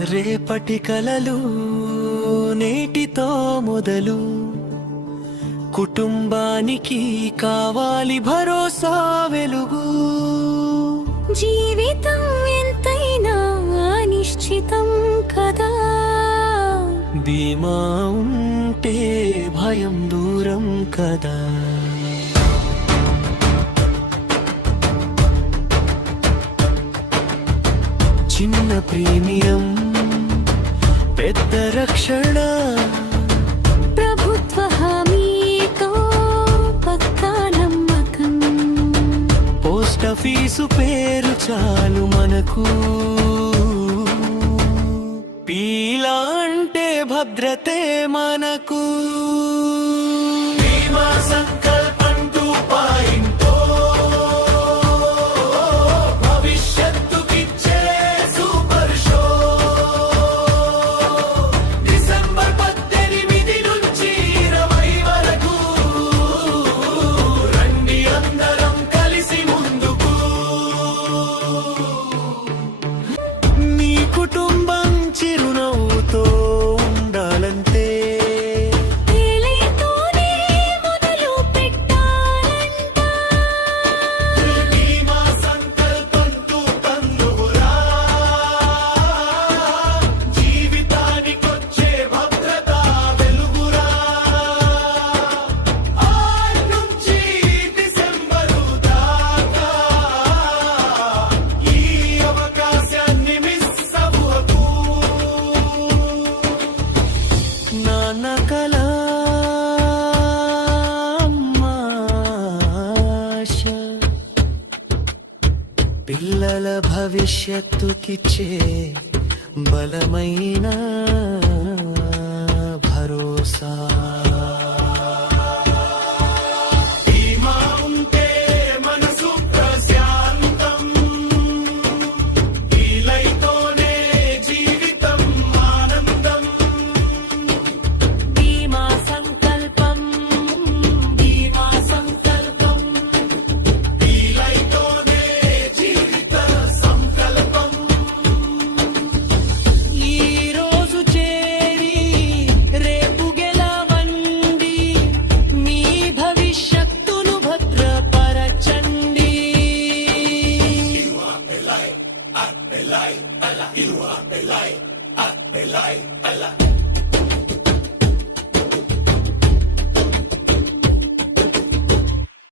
రేపటి కలలు నేటితో మొదలు, కుటుంబానికి కావాలి భరోసా వెలుగు. జీవితం ఎంతైనా అనిశ్చితం కదా, బీమా ఉంటే భయం దూరం కదా. చిన్న ప్రీమియం పెద్ద రక్షణ, ప్రభుత్వ హామీతో పక్కా నమ్మకం. పోస్టాఫీసు పేరు చాలు మనకు, పీలా అంటే భద్రతే మనకు. బీమా సంకల్పం 2.0 భవిష్యత్తుకిచ్చే సూపర్ షో. డిసెంబర్ 18 నుంచి 20 వరకు రండి అందరం కలిసి ముందుకు. మీ కుటుంబం చిరునవ్వుతో ఉండాలంటే తేలితోనే మొదలు పెట్టాలంట. బీమా సంకల్పం 2.0 జీవితానికొచ్చే భద్రత వెలుగురా. 6 నుంచి డిసెంబరు దాకా ఈ అవకాశాన్ని మిస్ అవ్వకు. నాన్న కల అమ్మ ఆశ, పిల్లల భవిష్యత్తుకిచ్చే బలమైన భరోసా.